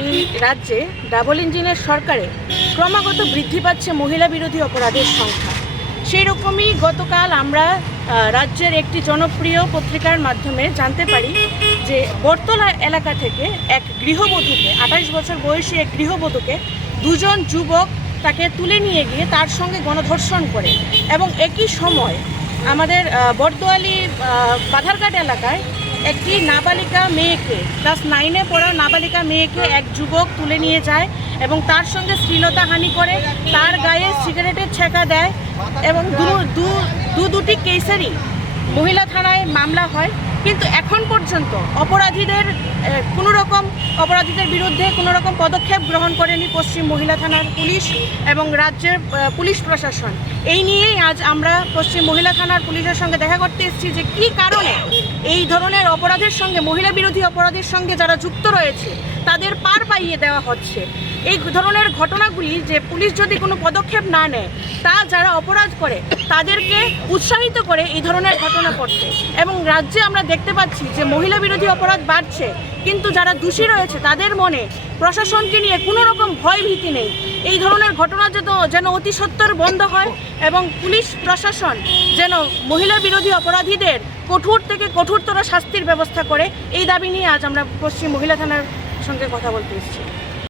এই রাজ্যে ডাবল ইঞ্জিনের সরকারে ক্রমাগত বৃদ্ধি পাচ্ছে মহিলা বিরোধী অপরাধের সংখ্যা। সেই রকমই গতকাল আমরা রাজ্যের একটি জনপ্রিয় পত্রিকার মাধ্যমে জানতে পারি যে বটতলা এলাকা থেকে এক গৃহবধূকে, 28 বছর বয়সী এক গৃহবধূকে দুজন যুবক তাকে তুলে নিয়ে গিয়ে তার সঙ্গে গণধর্ষণ করে এবং একই সময় আমাদের বটদোয়ালি বাধারঘাট এলাকায় একটি নাবালিকা মেয়েকে, ক্লাস 9-এ পড়া নাবালিকা মেয়েকে এক যুবক তুলে নিয়ে যায় এবং তার সঙ্গে শ্লীলতাহানি করে, তার গায়ে সিগারেটের ছেঁকা দেয় এবং দুটি কেসেরই মহিলা থানায় মামলা হয়। কিন্তু এখন পর্যন্ত অপরাধীদের বিরুদ্ধে কোনো রকম পদক্ষেপ গ্রহণ করেনি পশ্চিম মহিলা থানার পুলিশ এবং রাজ্যের পুলিশ প্রশাসন। এই নিয়েই আজ আমরা পশ্চিম মহিলা থানার পুলিশের সঙ্গে দেখা করতে এসেছি যে কী কারণে এই ধরনের অপরাধের সঙ্গে, মহিলা বিরোধী অপরাধের সঙ্গে যারা যুক্ত রয়েছে তাদের পার পাইয়ে দেওয়া হচ্ছে। এই ধরনের ঘটনাগুলি যে পুলিশ যদি কোনো পদক্ষেপ না নেয়, তা যারা অপরাধ করে তাদেরকে উৎসাহিত করে এই ধরনের ঘটনা করতে। এবং রাজ্যে আমরা দেখতে পাচ্ছি যে মহিলা বিরোধী অপরাধ বাড়ছে, কিন্তু যারা দোষী রয়েছে তাদের মনে প্রশাসনকে নিয়ে কোনো রকম ভয় ভীতি নেই। এই ধরনের ঘটনা যেন অতি সত্বর বন্ধ হয় এবং পুলিশ প্রশাসন যেন মহিলা বিরোধী অপরাধীদের কঠোর থেকে কঠোরতর শাস্তির ব্যবস্থা করে, এই দাবি নিয়ে আজ আমরা পশ্চিম মহিলা থানার সঙ্গে কথা বলতে এসেছি।